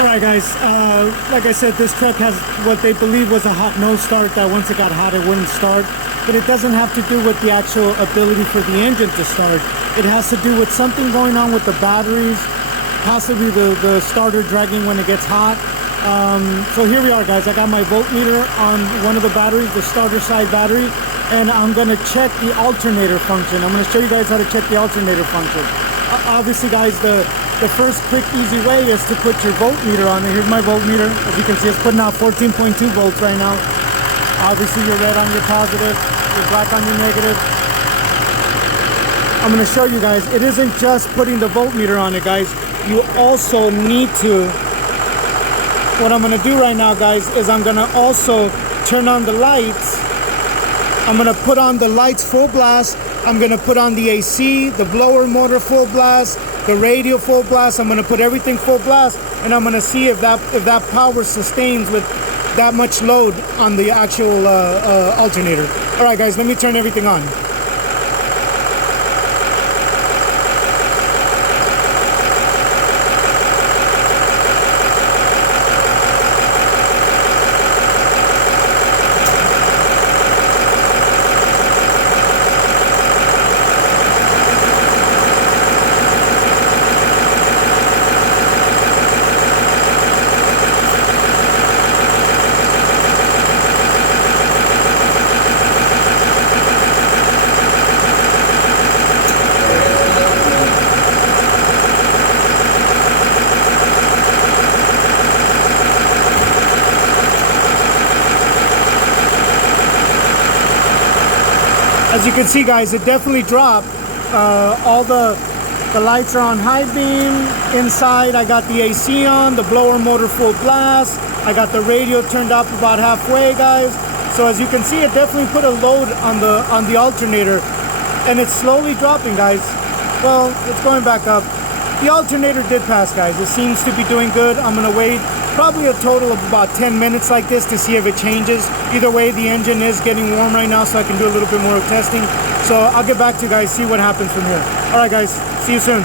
Alright guys, like I said, this truck has what they believe was a hot nose start, that once it got hot it wouldn't start. But it doesn't have to do with the actual ability for the engine to start. It has to do with something going on with the batteries, possibly the starter dragging when it gets hot. So here we are guys, I got my voltmeter on one of the batteries, the starter side battery, and I'm going to check the alternator function. I'm going to show you guys how to check the alternator function. Obviously guys, the first quick easy way is to put your voltmeter on it. Here's my voltmeter. As you can see, it's putting out 14.2 volts right now. Obviously you're red on your positive, you're black on your negative. I'm going to show you guys, it isn't just putting the voltmeter on it guys. You also need to, what I'm going to do right now guys, is I'm going to also turn on the lights. I'm going to put on the lights full blast. I'm going to put on the AC, the blower motor full blast, the radio full blast. I'm going to put everything full blast, and I'm going to see if that power sustains with that much load on the actual alternator. All right, guys, let me turn everything on. As you can see guys, it definitely dropped. All the lights are on high beam. Inside I got the AC on, the blower motor full blast. I got the radio turned up about halfway guys. So as you can see, it definitely put a load on the alternator, and it's slowly dropping guys. Well, it's going back up. The alternator did pass guys. It seems to be doing good. I'm gonna wait probably a total of about 10 minutes like this to see if it changes. Either way, the engine is getting warm right now, so I can do a little bit more testing. So I'll get back to you guys, see what happens from here. All right guys, see you soon.